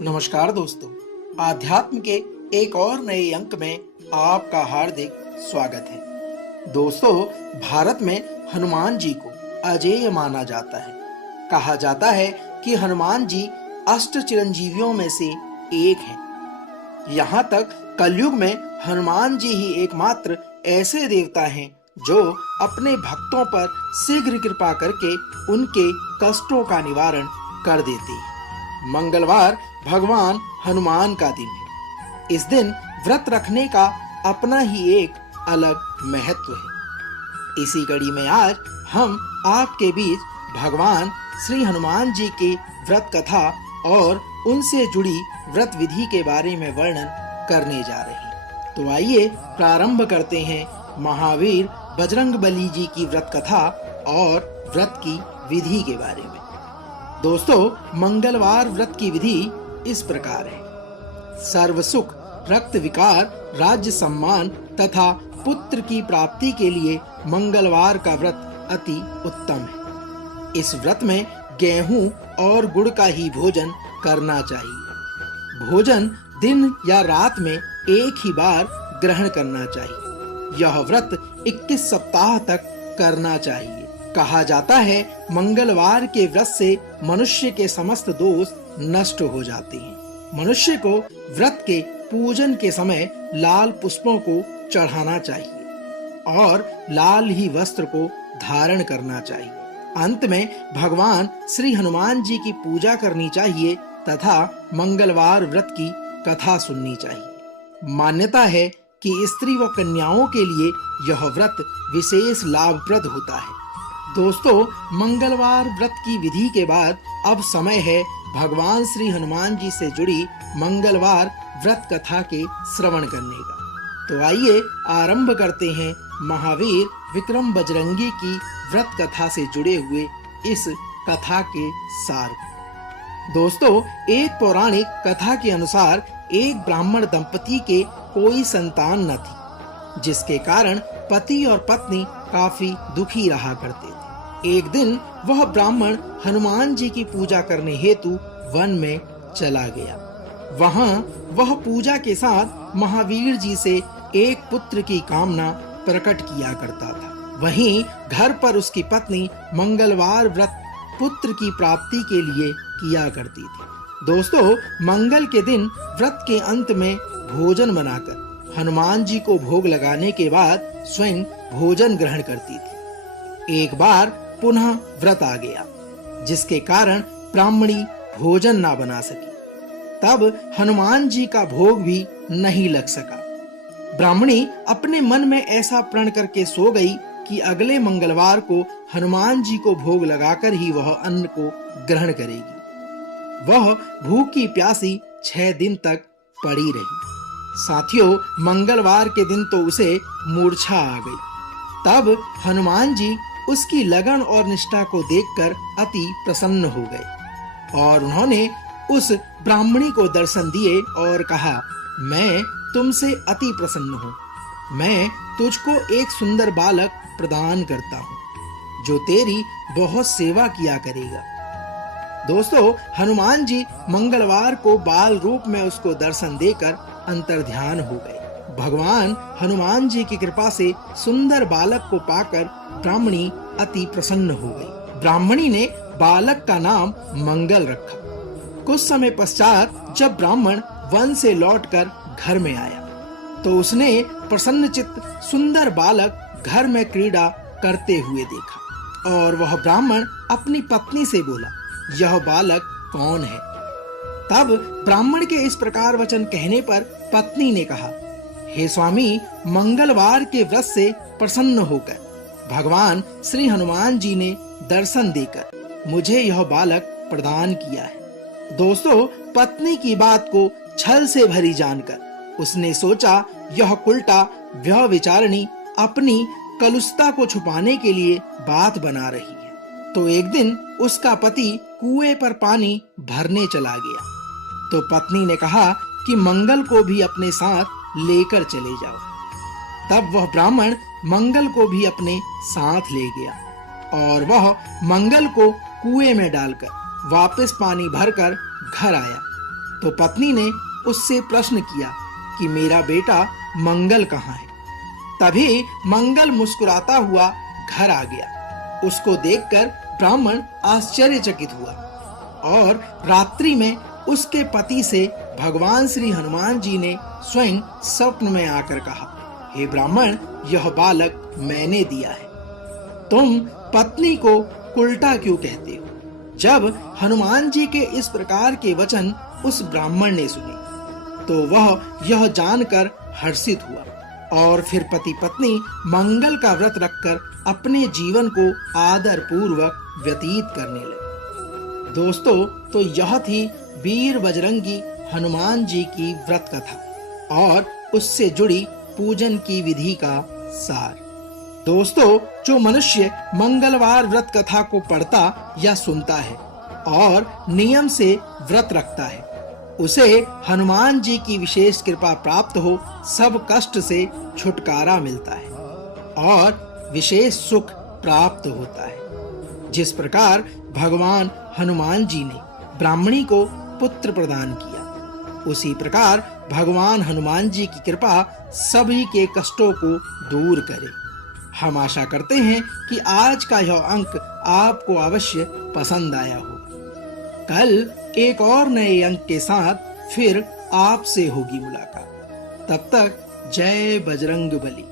नमस्कार दोस्तों, आध्यात्म के एक और नए अंक में आपका हार्दिक स्वागत है। दोस्तों, भारत में हनुमान जी को अजेय माना जाता है। कहा जाता है कि हनुमान जी अष्ट चिरंजीवियों में से एक हैं। यहाँ तक कलयुग में हनुमान जी ही एकमात्र ऐसे देवता हैं जो अपने भक्तों पर शीघ्र कृपा करके उनके कष्टों का निवारण कर देते हैं। मंगलवार भगवान हनुमान का दिन है। इस दिन व्रत रखने का अपना ही एक अलग महत्व है। इसी कड़ी में आज हम आपके बीच भगवान श्री हनुमान जी की व्रत कथा और उनसे जुड़ी व्रत विधि के बारे में वर्णन करने जा रहे हैं। तो आइए प्रारंभ करते हैं महावीर बजरंगबली जी की व्रत कथा और व्रत की विधि के बारे में। दोस्तों, मंगलवार व्रत की विधि इस प्रकार है। सर्व सुख, रक्त विकार, राज्य सम्मान तथा पुत्र की प्राप्ति के लिए मंगलवार का व्रत अति उत्तम है। इस व्रत में गेहूं और गुड़ का ही भोजन करना चाहिए। भोजन दिन या रात में एक ही बार ग्रहण करना चाहिए। यह व्रत 21 सप्ताह तक करना चाहिए। कहा जाता है मंगलवार के व्रत से मनुष्य के समस्त दोष नष्ट हो जाते हैं। मनुष्य को व्रत के पूजन के समय लाल पुष्पों को चढ़ाना चाहिए और लाल ही वस्त्र को धारण करना चाहिए। अंत में भगवान श्री हनुमान जी की पूजा करनी चाहिए तथा मंगलवार व्रत की कथा सुननी चाहिए। मान्यता है कि स्त्री व कन्याओं के लिए यह व्रत विशेष लाभप्रद होता है। दोस्तों, मंगलवार व्रत की विधि के बाद अब समय है भगवान श्री हनुमान जी से जुड़ी मंगलवार व्रत कथा के श्रवण करने का। तो आइए आरंभ करते हैं महावीर विक्रम बजरंगी की व्रत कथा से जुड़े हुए इस कथा के सार। दोस्तों, एक पौराणिक कथा के अनुसार एक ब्राह्मण दंपति के कोई संतान न थी, जिसके कारण पति और पत्नी काफी दुखी रहा करते थे। एक दिन वह ब्राह्मण हनुमान जी की पूजा करने हेतु वन में चला गया। वहां वह पूजा के साथ महावीर जी से एक पुत्र की कामना प्रकट किया करता था। वहीं घर पर उसकी पत्नी मंगलवार व्रत पुत्र की प्राप्ति के लिए किया करती थी। दोस्तों, मंगल के दिन व्रत के अंत में भोजन बनाकर हनुमान जी को भोग लगाने के बाद स्वयं भोजन ग्रहण करती थी। एक बार पुनः व्रत आ गया, जिसके कारण ब्राह्मणी भोजन ना बना सकी। तब हनुमान जी का भोग भी नहीं लग सका। ब्राह्मणी अपने मन में ऐसा प्रण करके सो गई कि अगले मंगलवार को हनुमान जी को भोग लगाकर ही वह अन्न को ग्रहण करेगी। वह भूखी प्यासी 6 दिन तक पड़ी रही। साथियों, मंगलवार के दिन तो उसे मूर्छा आ गई। तब हनुमान जी उसकी लगन और निष्ठा को देखकर अति प्रसन्न हो गए और उन्होंने उस ब्राह्मणी को दर्शन दिए और कहा, मैं तुमसे अति प्रसन्न हूँ। मैं तुझको एक सुंदर बालक प्रदान करता हूँ, जो तेरी बहुत सेवा किया करेगा। दोस्तों, हनुमान जी मंगलवार को बाल रूप में उसको दर्शन देकर अंतर्ध्यान हो गए। भगवान हनुमान जी की कृपा से सुंदर बालक को पाकर ब्राह्मणी अति प्रसन्न हो गई। ब्राह्मणी ने बालक का नाम मंगल रखा। कुछ समय पश्चात जब ब्राह्मण वन से लौटकर घर में आया, तो उसने प्रसन्नचित्त सुंदर बालक घर में क्रीड़ा करते हुए देखा और वह ब्राह्मण अपनी पत्नी से बोला, यह बालक कौन है? तब ब्राह्मण के इस प्रकार वचन कहने पर पत्नी ने कहा, हे स्वामी, मंगलवार के व्रत से प्रसन्न होकर भगवान श्री हनुमान जी ने दर्शन देकर मुझे यह बालक प्रदान किया है। दोस्तों, पत्नी की बात को छल से भरी जानकर उसने सोचा यह उल्टा व्यभिचारिणी अपनी कलुषता को छुपाने के लिए बात बना रही है। तो एक दिन उसका पति कुएं पर पानी भरने चला गया, तो पत्नी ने कहा कि मंगल को भी अपने साथ लेकर चले जाओ। तब वह ब्राह्मण मंगल को भी अपने साथ ले गया और वह मंगल को कुएं में डालकर वापस पानी भरकर घर आया। तो पत्नी ने उससे प्रश्न किया कि मेरा बेटा मंगल कहाँ है। तभी मंगल मुस्कुराता हुआ घर आ गया। उसको देखकर ब्राह्मण आश्चर्यचकित हुआ और रात्रि में उसके पति से भगवान श्री हनुमान जी ने स्वयं स्वप्न में आकर कहा, हे ब्राह्मण, यह बालक मैंने दिया है। तुम पत्नी को उल्टा क्यों कहते हो? जब हनुमान जी के इस प्रकार के वचन उस ब्राह्मण ने सुने तो वह यह जानकर हर्षित हुआ और फिर पति पत्नी मंगल का व्रत रखकर अपने जीवन को आदर पूर्वक व्यतीत करने लगे। दोस्तों, तो यह थी वीर बजरंगी हनुमान जी की व्रत कथा और उससे जुड़ी पूजन की विधि का सार। दोस्तों, जो मनुष्य मंगलवार व्रत कथा को पढ़ता या सुनता है और नियम से व्रत रखता है, उसे हनुमान जी की विशेष कृपा प्राप्त हो सब कष्ट से छुटकारा मिलता है और विशेष सुख प्राप्त होता है। जिस प्रकार भगवान हनुमान जी ने ब्राह्मणी को पुत्र प्रदान किया, उसी प्रकार भगवान हनुमान जी की कृपा सभी के कष्टों को दूर करे। हम आशा करते हैं कि आज का यह अंक आपको अवश्य पसंद आया हो। कल एक और नए अंक के साथ फिर आपसे होगी मुलाकात। तब तक जय बजरंग बली।